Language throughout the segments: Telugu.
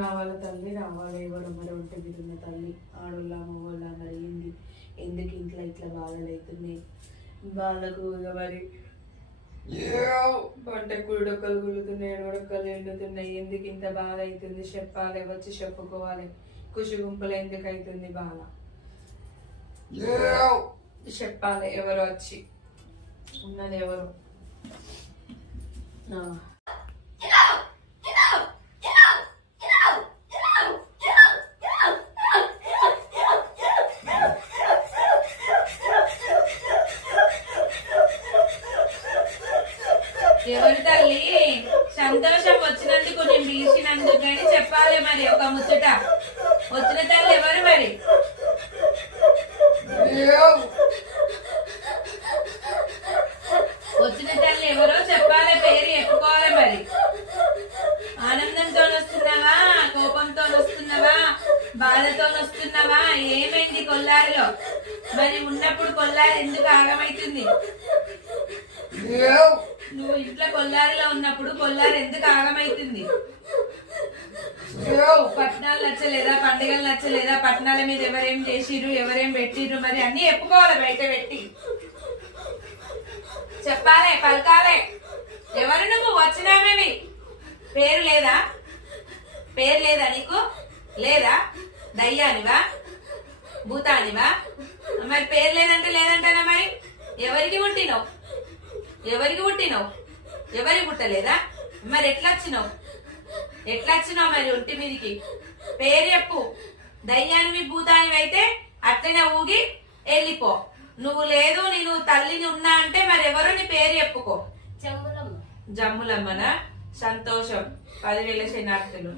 రావాలి తల్లి రావాలి. ఎవరు మరి ఒంటి మీద ఉన్న తల్లి, ఆడోళ్ళ మగోళ్ళ మరి ఏంది, ఎందుకు ఇంట్లో ఇట్లా బాధలు అవుతున్నాయి వాళ్ళకు? ఇక మరి పంట కుడొక్కలు కుడుతున్నాయి, ఉడకలు ఎండుతున్నాయి, ఎందుకు ఇంత బాధ అవుతుంది చెప్పాలి, వచ్చి చెప్పుకోవాలి. కుషి గుంపులు ఎందుకు అవుతుంది బాధ చెప్పాలి. ఎవరు వచ్చి ఉన్నది ఎవరు? ఎవరి తల్లి? సంతోషం వచ్చినందుకు నేను పిలిచినందుకు అని చెప్పాలి మరి. ఒక ముచ్చట వచ్చిన తల్లి ఎవరు మరి? వచ్చిన తల్లి ఎవరో చెప్పాలి, పేరు చెప్పుకోవాలి మరి. ఆనందంతో వస్తున్నావా, కోపంతో వస్తున్నావా, బాధతో వస్తున్నావా? ఏమైంది కొల్లారిలో? మరి ఉన్నప్పుడు కొల్లారి ఎందుకు ఆగమైతుంది? నువ్వు ఇంట్లో కొల్లారిలో ఉన్నప్పుడు కొల్లారి ఎందుకు ఆగమైతుంది? పట్టణాలు నచ్చలేదా, పండుగలు నచ్చలేదా, పట్టణాల మీద ఎవరేం చేసిర్రు, ఎవరేం పెట్టిర్రు, మరి అన్ని చెప్పుకోవాలి బయట పెట్టి. చెప్పాలే, పలకాలే. ఎవరు నువ్వు? వచ్చినామేవి. పేరు లేదా? పేరు లేదా నీకు? లేదా? దయ్యానివా, భూతానివా? మరి పేరు లేదంటే లేదంటానా? మరి ఎవరికి పుట్టినవు? ఎవరికి పుట్టినవు? ఎవరికి పుట్టలేదా? మరి ఎట్లా వచ్చినావు? ఎట్లా వచ్చినావు మరి ఒంటి మీదికి? పేరు చెప్పు. దయ్యానివి భూతానివి అయితే అట్లనే ఊగి వెళ్ళిపో. నువ్వు లేదు, నేను తల్లిని ఉన్నా అంటే మరి ఎవరో నీ పేరు చెప్పుకో. జమ్ములమ్మనా? సంతోషం. 10,000 శనార్థులు.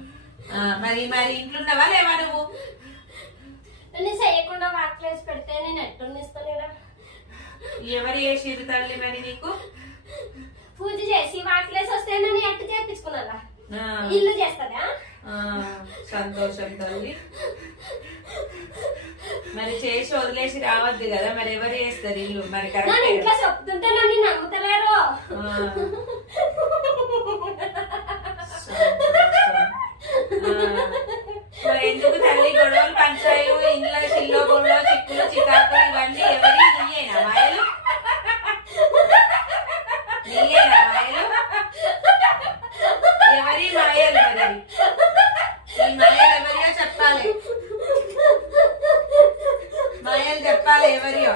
మరి మరి ఇంట్లో ఉన్నావా లేవా నువ్వు? చేయకుండా వాట్లేసి పెడితే నేను ఎట్టునిస్తాను. ఎవరు చేసిరు తల్లి మరి నీకు? పూజ చేసి వాట్లేసి వస్తే నేను ఎట్టు చేపించుకున్నా. ఇల్లు చేస్తాదా? సంతోషం తల్లి. మరి చేసి వదిలేసి రావద్దు కదా, మరి ఎవరు చేస్తారు ఇల్లు? మరి ఇంట్లో చెప్తుంటే నన్ను నమ్ముతలేరు. ఎందుకు తల్లి గొడవలు, పంచాయలు, ఇంట్లో చిల్లో గొడవ, చిక్కులు, చికాకులు ఇవన్నీ ఎవరి? నీయేనా మాయలు? నీయేనా మాయలు? ఎవరి మాయలు? మరి ఈ మాయలు ఎవరియో చెప్పాలి. మాయలు చెప్పాలి ఎవరియో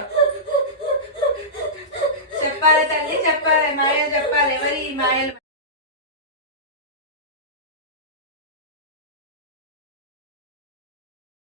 చెప్పాలి తల్లి, చెప్పాలి. మాయలు చెప్పాలి ఎవరి ఈ మాయలు?